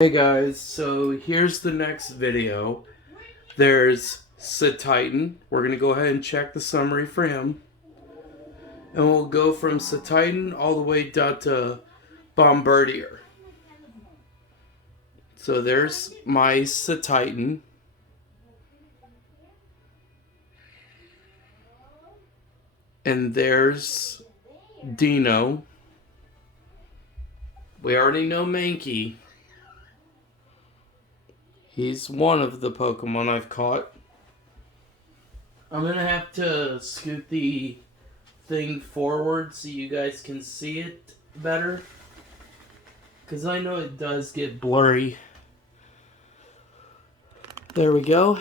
Hey guys, so here's the next video. There's Titan. We're going to go ahead and check the summary for him. And we'll go from Titan all the way down to Bombardier. So there's my Titan. And there's Dino. We already know Mankey. He's one of the Pokemon I've caught. I'm going to have to scoot the thing forward so you guys can see it better. Because I know it does get blurry. There we go.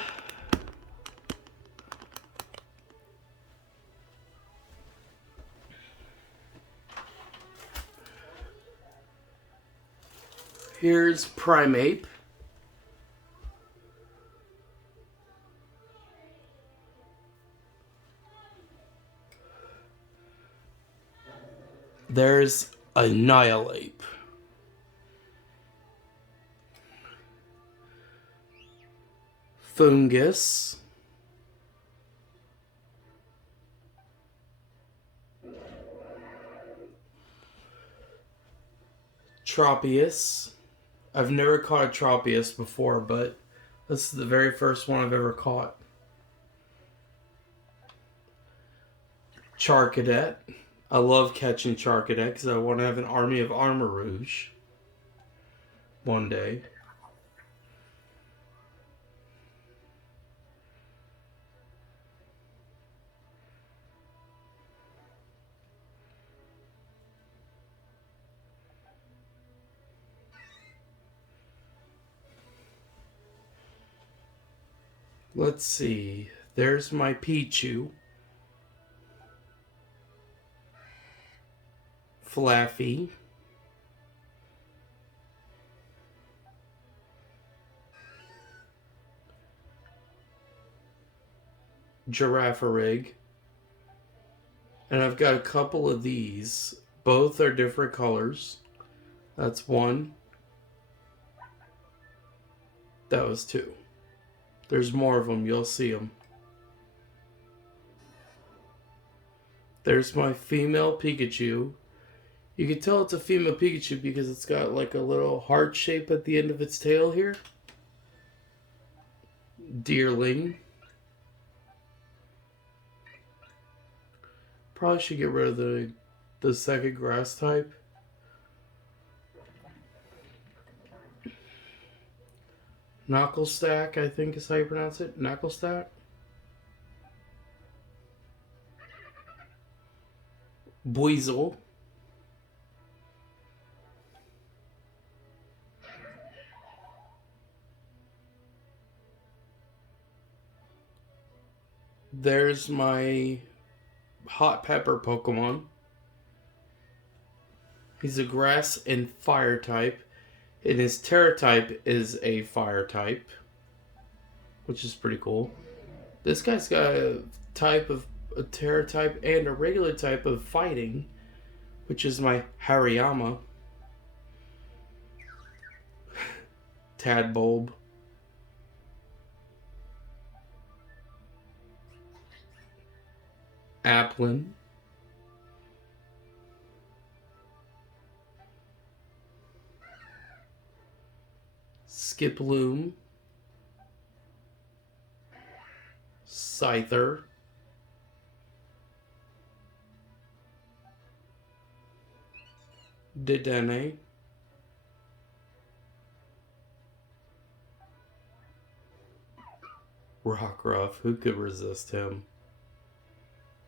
Here's Primeape. There's Annihilate. Fungus. Tropius. I've never caught a Tropius before, but this is the very first one I've ever caught. Charcadet. I love catching Charcadet because I want to have an army of Armor Rouge one day. Let's see. There's my Pichu. Flaffy. Girafarig. And I've got a couple of these. Both are different colors. That's one. That was two. There's more of them. You'll see them. There's my female Pikachu. You can tell it's a female Pikachu because it's got like a little heart shape at the end of its tail here. Deerling. Probably should get rid of the second grass type. Knucklestack, I think is how you pronounce it. Knucklestack. Buizel. There's my hot pepper Pokemon. He's a grass and fire type. And his Terra type is a fire type, which is pretty cool. This guy's got a Terra type and a regular type of fighting, which is my Hariyama. Tadbulb. Applin. Skiploom. Scyther. Dedenne. Rockruff. Who could resist him?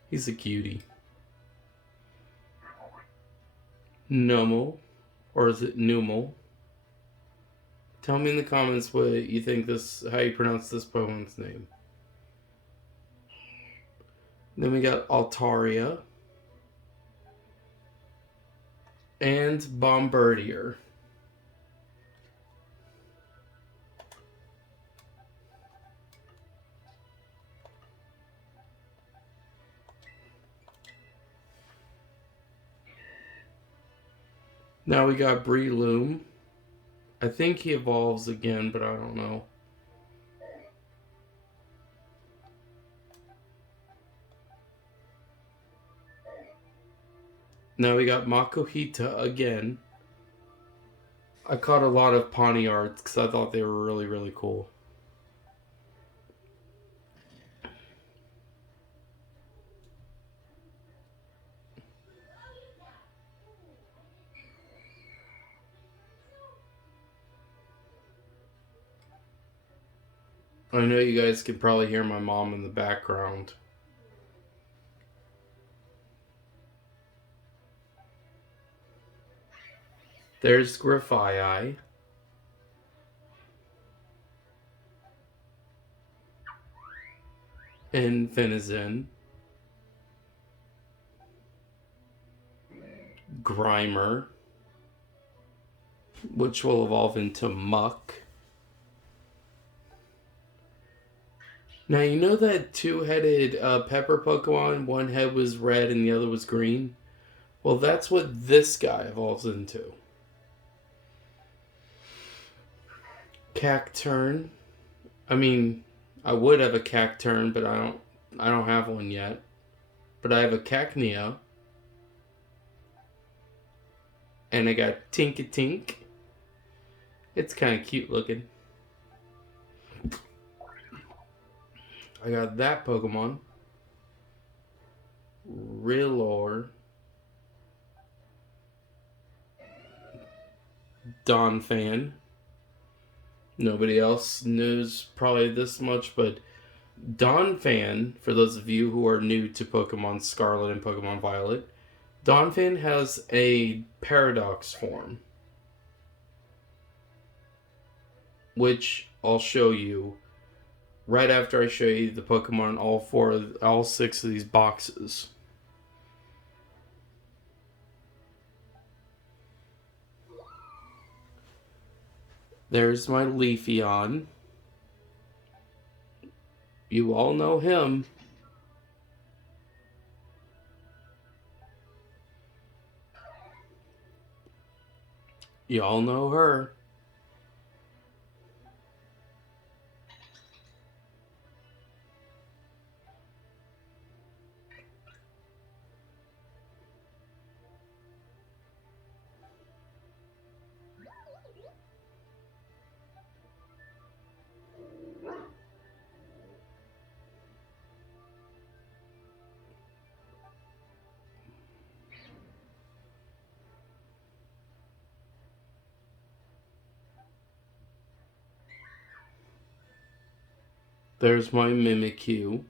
He's a cutie. Numel. Or is it Numel? Tell me in the comments what you think how you pronounce this Pokemon's name. Then we got Altaria. And Bombardier. Now we got Breloom. I think he evolves again, but I don't know. Now we got Makuhita again. I caught a lot of Pawniards because I thought they were really, really cool. I know you guys can probably hear my mom in the background. There's Griffii. And Venison. Grimer. Which will evolve into Muck. Now, you know that two-headed pepper Pokemon? One head was red and the other was green? Well, that's what this guy evolves into. Cacturn. I mean, I would have a Cacturn, but I don't have one yet. But I have a Cacnea. And I got Tinkatink. It's kind of cute looking. I got that Pokemon. Rillor. Donphan. Nobody else knows probably this much, but Donphan, for those of you who are new to Pokemon Scarlet and Pokemon Violet, Donphan has a paradox form, which I'll show you right after I show you the Pokemon in all 6 of these boxes. There's my Leafeon. You all know him. You all know her. There's my Mimikyu.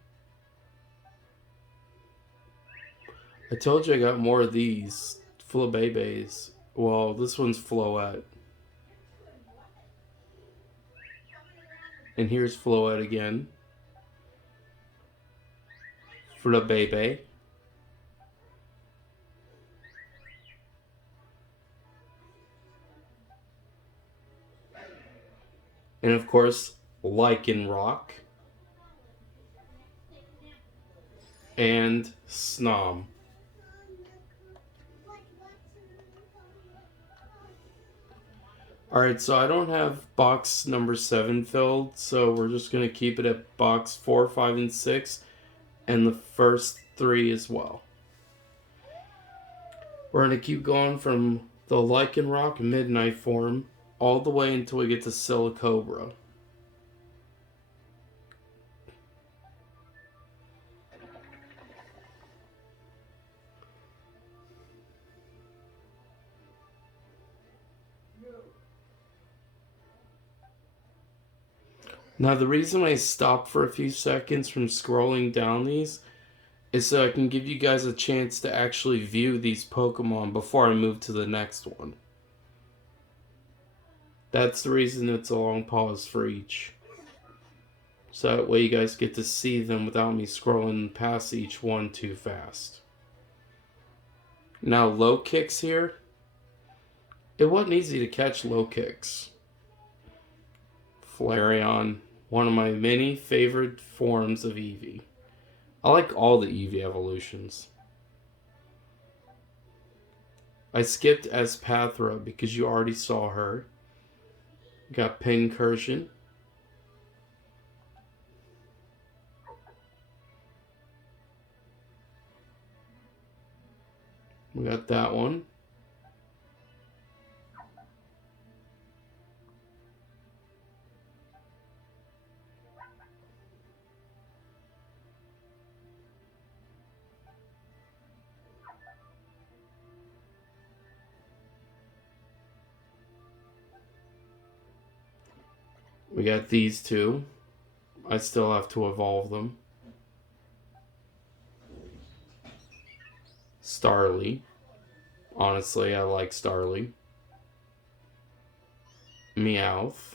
I told you I got more of these Flabébés. Well, this one's Floette. And here's Floette again. Flabébé. And of course, Lycanroc. And Snom. Alright, so I don't have box number 7 filled, so we're just going to keep it at box 4, 5, and 6, and the first 3 as well. We're going to keep going from the Lycanroc Midnight form all the way until we get to Silicobra. Now, the reason I stopped for a few seconds from scrolling down these is so I can give you guys a chance to actually view these Pokemon before I move to the next one. That's the reason it's a long pause for each. So that way you guys get to see them without me scrolling past each one too fast. Now, low kicks here. It wasn't easy to catch low kicks. Flareon, one of my many favorite forms of Eevee. I like all the Eevee evolutions. I skipped Espathra because you already saw her. We got Pincursion. We got that one. We got these two. I still have to evolve them. Starly. Honestly, I like Starly. Meowth.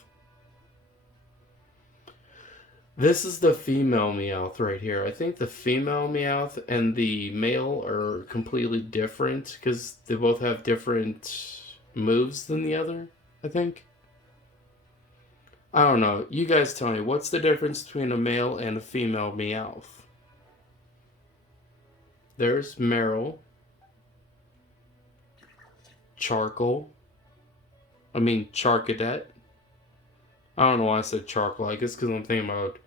This is the female Meowth right here. I think the female Meowth and the male are completely different because they both have different moves than the other, I think. I don't know. You guys tell me, what's the difference between a male and a female Meowth? There's Meryl. Charcadet. I don't know why I said charcoal. I guess because I'm thinking about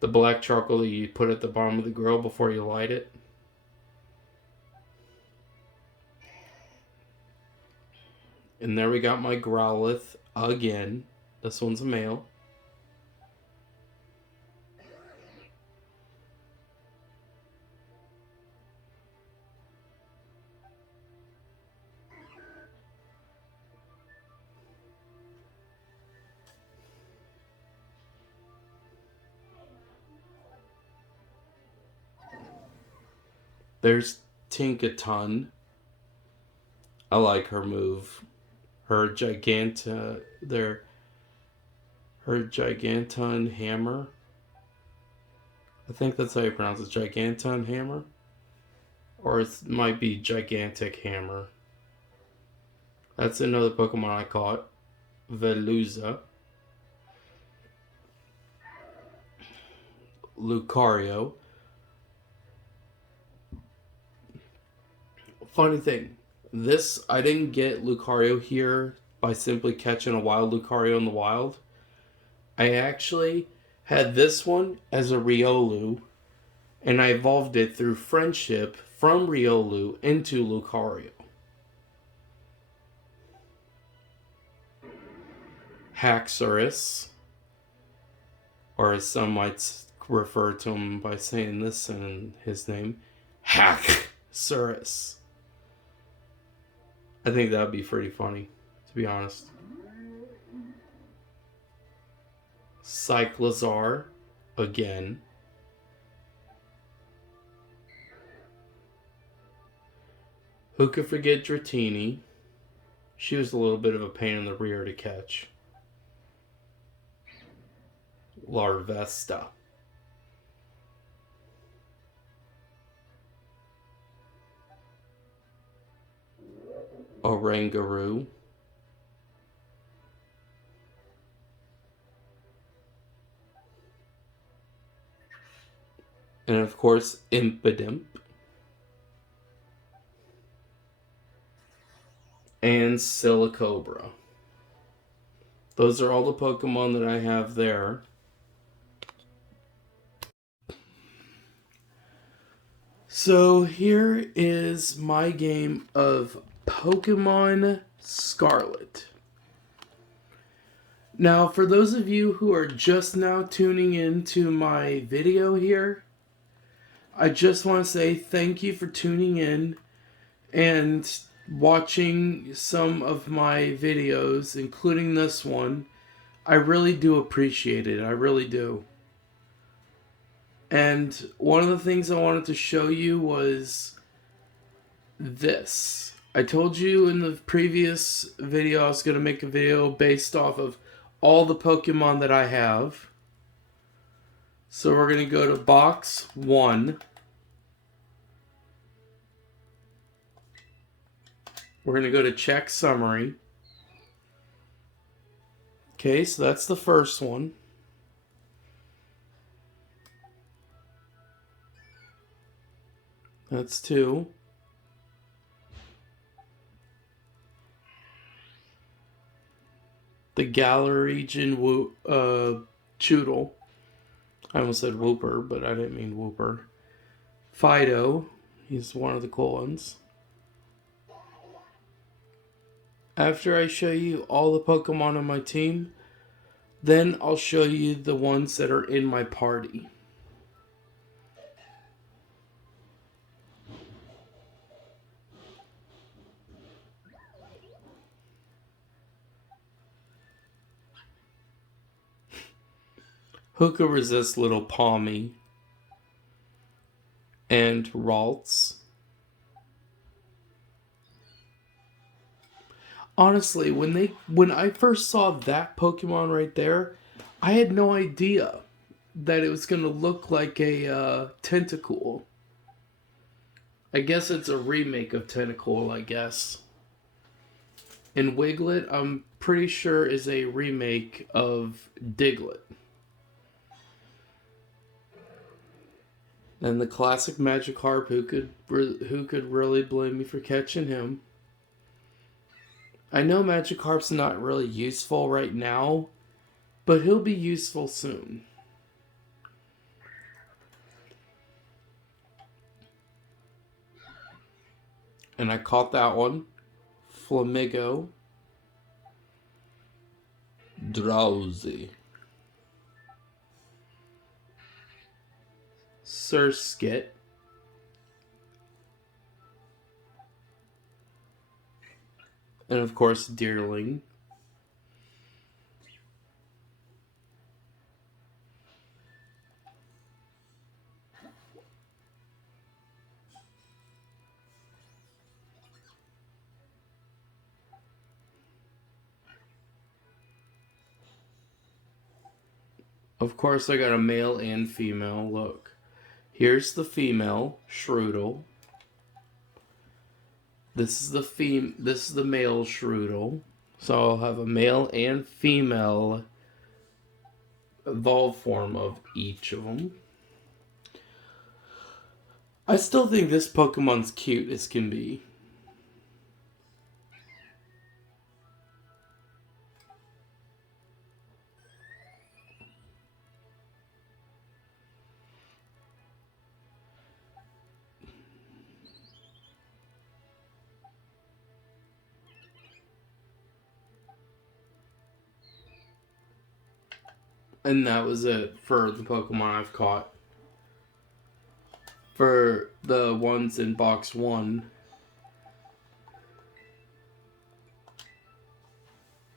the black charcoal that you put at the bottom of the grill before you light it. And there we got my Growlithe again. This one's a male. There's Tinkaton. I like her move. Her Giganton Hammer. I think that's how you pronounce it. Giganton Hammer? Or it might be Gigantic Hammer. That's another Pokemon I caught. Veluza. Lucario. Funny thing, I didn't get Lucario here by simply catching a wild Lucario in the wild. I actually had this one as a Riolu, and I evolved it through friendship from Riolu into Lucario. Haxorus, or as some might refer to him by saying this in his name, Haxorus. I think that would be pretty funny, to be honest. Cyclizar, again. Who could forget Dratini? She was a little bit of a pain in the rear to catch. Larvesta. Oranguru. And of course, Impidimp. And Silicobra. Those are all the Pokemon that I have there. So here is my game of Pokémon Scarlet. Now, for those of you who are just now tuning into my video here, I just want to say thank you for tuning in and watching some of my videos, including this one. I really do appreciate it. I really do. And one of the things I wanted to show you was this. I told you in the previous video I was going to make a video based off of all the Pokemon that I have. So we're going to go to box 1. We're going to go to check summary. Okay, so that's the first one. That's 2. the Galar region Choodle. I almost said Wooper, but I didn't mean Wooper. Fido, he's one of the cool ones. After I show you all the Pokemon on my team, then I'll show you the ones that are in my party. Who could resist little Palmy and Ralts? Honestly, when I first saw that Pokemon right there, I had no idea that it was going to look like a Tentacool. I guess it's a remake of Tentacool, I guess. And Wiglet, I'm pretty sure, is a remake of Diglett. And the classic Magikarp, who could really blame me for catching him? I know Magikarp's not really useful right now, but he'll be useful soon. And I caught that one. Flamigo. Drowsy. Surskit. And of course, Deerling. Of course, I got a male and female. Look. Here's the female, Shroodle. This is the male Shroodle. So I'll have a male and female evolved form of each of them. I still think this Pokemon's cute as can be. And that was it for the Pokemon I've caught. For the ones in box 1.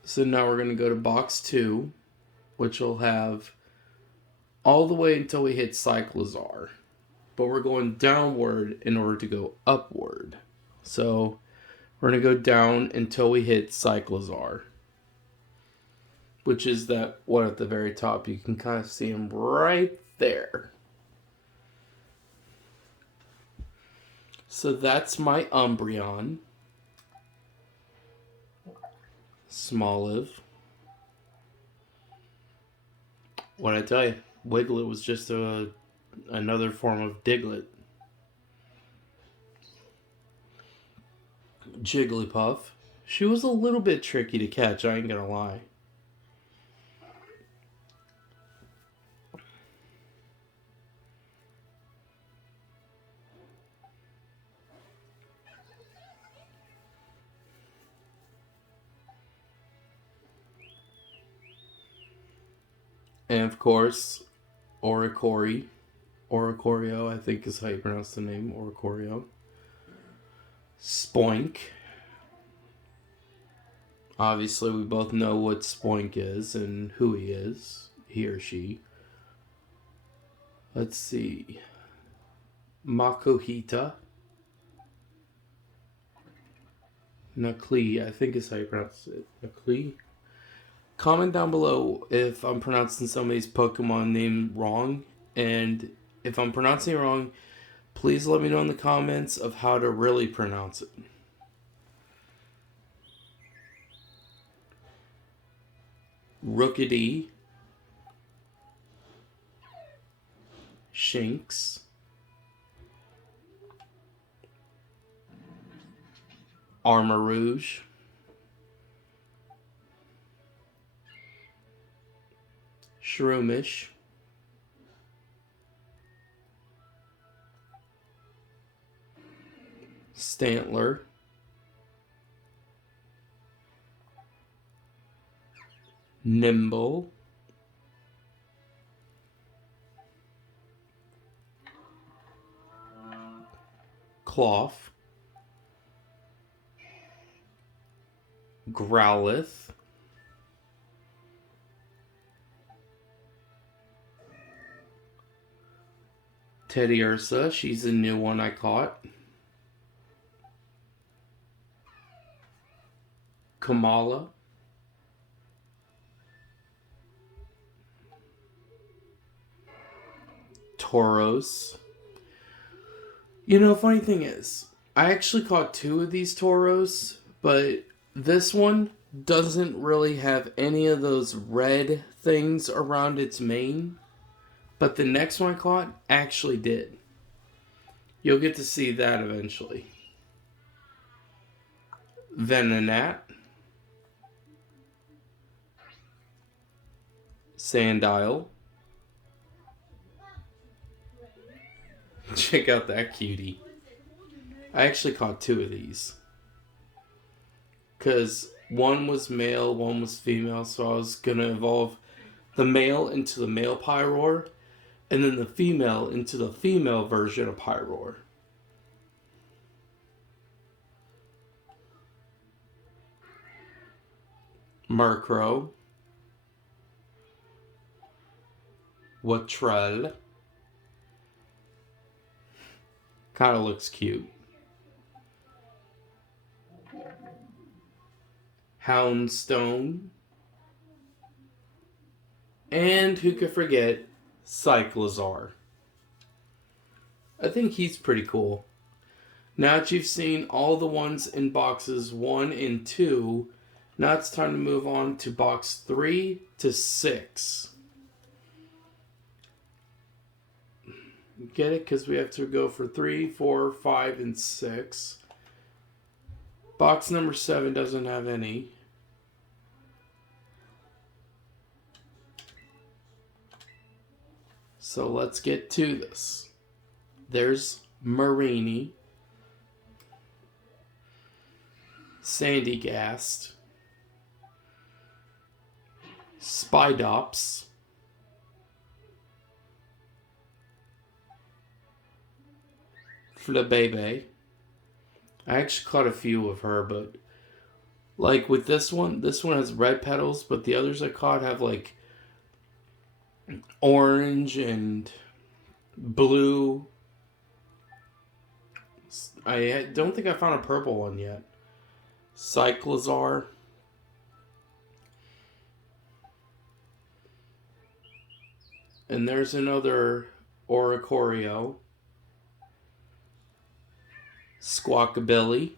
So now we're going to go to box 2, which will have all the way until we hit Cyclizar. But we're going downward in order to go upward. So we're going to go down until we hit Cyclizar, which is that one at the very top. You can kind of see him right there. So that's my Umbreon. Smoliv. What'd I tell you? Wiglet was just another form of Diglett. Jigglypuff. She was a little bit tricky to catch, I ain't gonna lie. And of course, Oricorio, I think is how you pronounce the name, Oricorio. Spoink. Obviously, we both know what Spoink is and who he is, he or she. Let's see. Makuhita. Nakli, I think is how you pronounce it. Nakli. Comment down below if I'm pronouncing some of these Pokemon names wrong. And if I'm pronouncing it wrong, please let me know in the comments of how to really pronounce it. Rookidee. Shinx. Armarouge. Shroomish, Stantler, Nimble, Cloth, Growlithe, Teddy Ursa, she's a new one I caught. Kamala, Tauros. You know, funny thing is, I actually caught 2 of these Tauros, but this one doesn't really have any of those red things around its mane. But the next one I caught actually did. You'll get to see that eventually. Venonat, Sandile. Check out that cutie. I actually caught 2 of these. Because one was male, one was female, so I was going to evolve the male into the male Pyroar, and then the female into the female version of Pyroar. Murkrow, Watrel. Kind of looks cute. Houndstone. And who could forget Cyclizar. I think he's pretty cool. Now that you've seen all the ones in boxes 1 and 2, now it's time to move on to box 3 to 6. Get it? Because we have to go for 3, 4, 5, and 6. Box number 7 doesn't have any. So let's get to this. There's Marini, Sandygast, Spidops, Flabebe. I actually caught a few of her, but like with this one has red petals, but the others I caught have like orange and blue. I don't think I found a purple one yet. Cyclizar. And there's another Oricorio. Squawkabilly.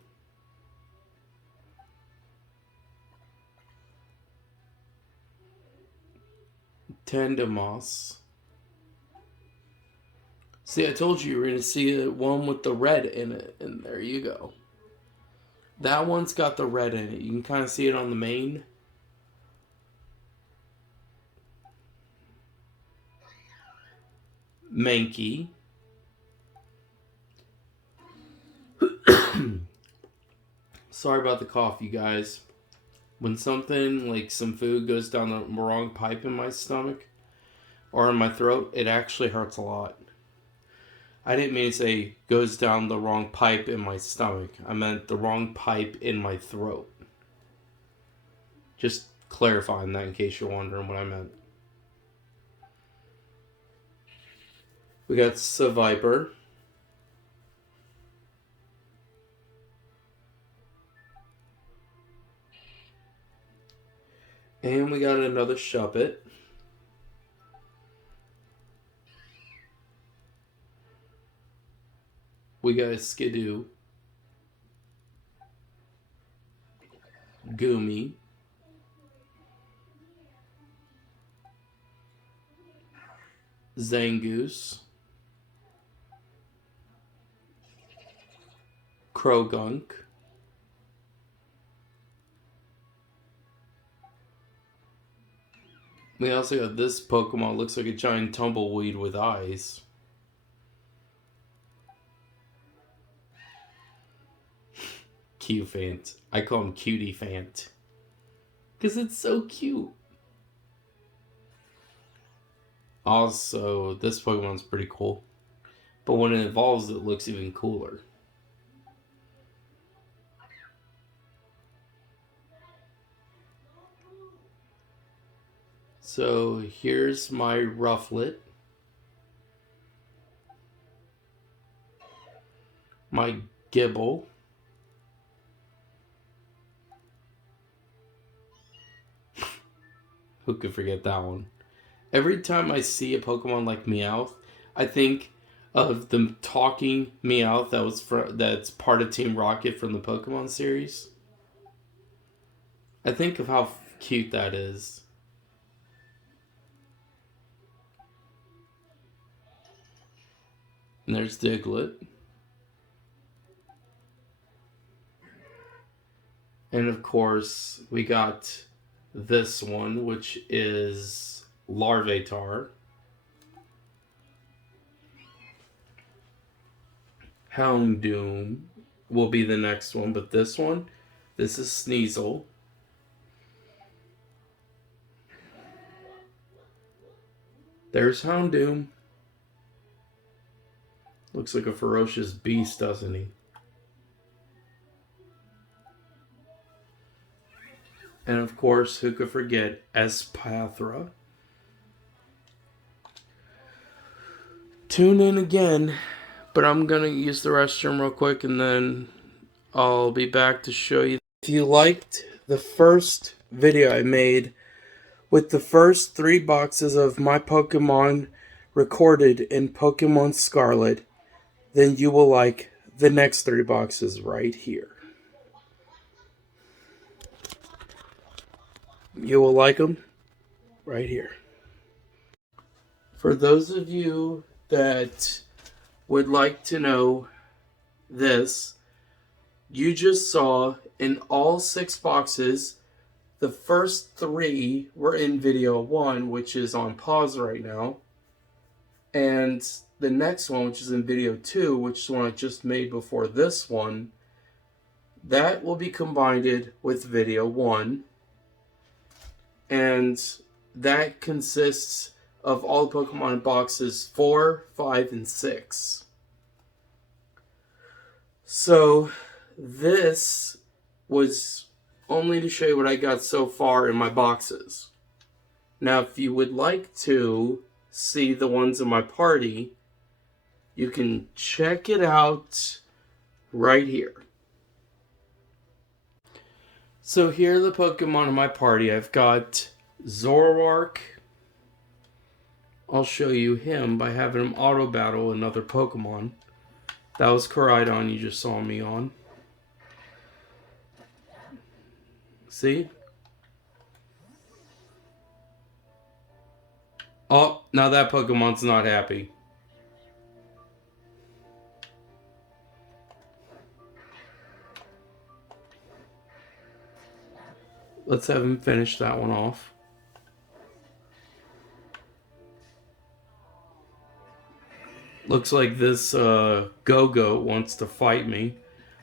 Tandemos. See, I told you were going to see the one with the red in it, and there you go. That one's got the red in it. You can kind of see it on the mane. Mankey. Sorry about the cough, you guys. When something like some food goes down the wrong pipe in my stomach or in my throat, it actually hurts a lot. I didn't mean to say goes down the wrong pipe in my stomach. I meant the wrong pipe in my throat. Just clarifying that in case you're wondering what I meant. We got Seviper. And we got another Shuppet. We got a Skidoo. Goomy. Zangoose. Krogunk. We also got this Pokemon. Looks like a giant tumbleweed with eyes. Q-Fant. I call him Cutie Fant. Because it's so cute. Also, this Pokemon's pretty cool. But when it evolves, it looks even cooler. So here's my Rufflet. My Gibble. Who could forget that one? Every time I see a Pokemon like Meowth, I think of the talking Meowth that's part of Team Rocket from the Pokemon series. I think of how cute that is. And there's Diglett. And of course, we got this one, which is Larvitar. Houndoom will be the next one, but this is Sneasel. There's Houndoom. Looks like a ferocious beast, doesn't he? And of course, who could forget Espathra? Tune in again, but I'm gonna use the restroom real quick and then I'll be back to show you. If you liked the first video I made with the first 3 boxes of my Pokemon recorded in Pokemon Scarlet, then you will like the next 3 boxes right here. You will like them right here. For those of you that would like to know this, you just saw in all 6 boxes, the first 3 were in video 1, which is on pause right now. And the next one, which is in video 2, which is the one I just made before this one, that will be combined with video 1. And that consists of all Pokemon boxes 4, 5, and 6. So this was only to show you what I got so far in my boxes. Now, if you would like to see the ones in my party, you can check it out right here. So here are the Pokemon in my party. I've got Zoroark. I'll show you him by having him auto battle another Pokemon. That was Koraidon you just saw me on. See? Oh, now that Pokemon's not happy. Let's have him finish that one off. Looks like this Go-Goat wants to fight me.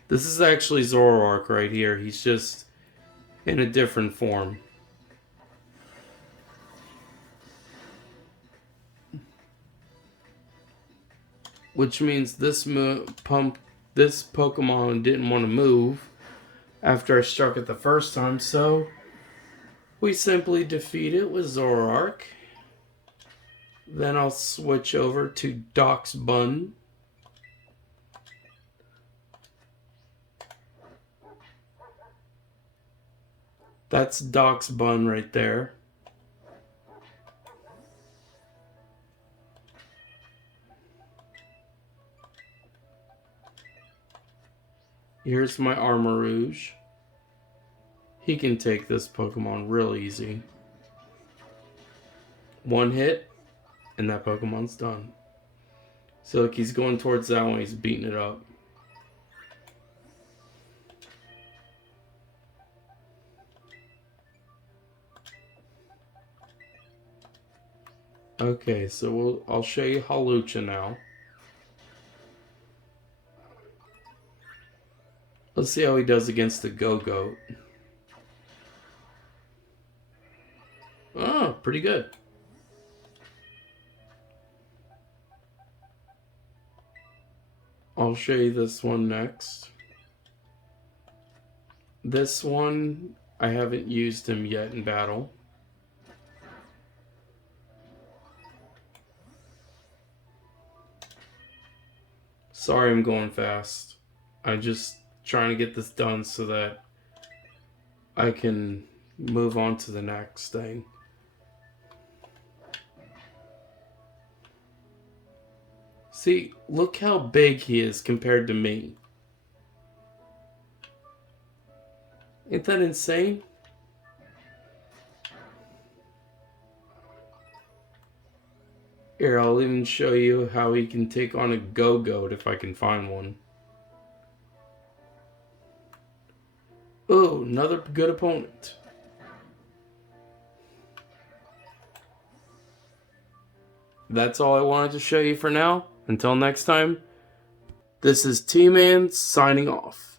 This is actually Zoroark right here. He's just in a different form. Which means this Pokemon didn't want to move after I struck it the first time, so we simply defeat it with Zoroark. Then I'll switch over to Doc's Bun. That's Doc's Bun right there. Here's my Armarouge. He can take this Pokemon real easy. One hit, and that Pokemon's done. So look, he's going towards that one. He's beating it up. Okay, so I'll show you Halucha now. Let's see how he does against the Go-Goat. Oh, pretty good. I'll show you this one next. This one, I haven't used him yet in battle. Sorry I'm going fast. I'm just trying to get this done so that I can move on to the next thing. See, look how big he is compared to me. Ain't that insane? Here, I'll even show you how he can take on a Go-Goat if I can find one. Oh, another good opponent. That's all I wanted to show you for now. Until next time, this is T-Man signing off.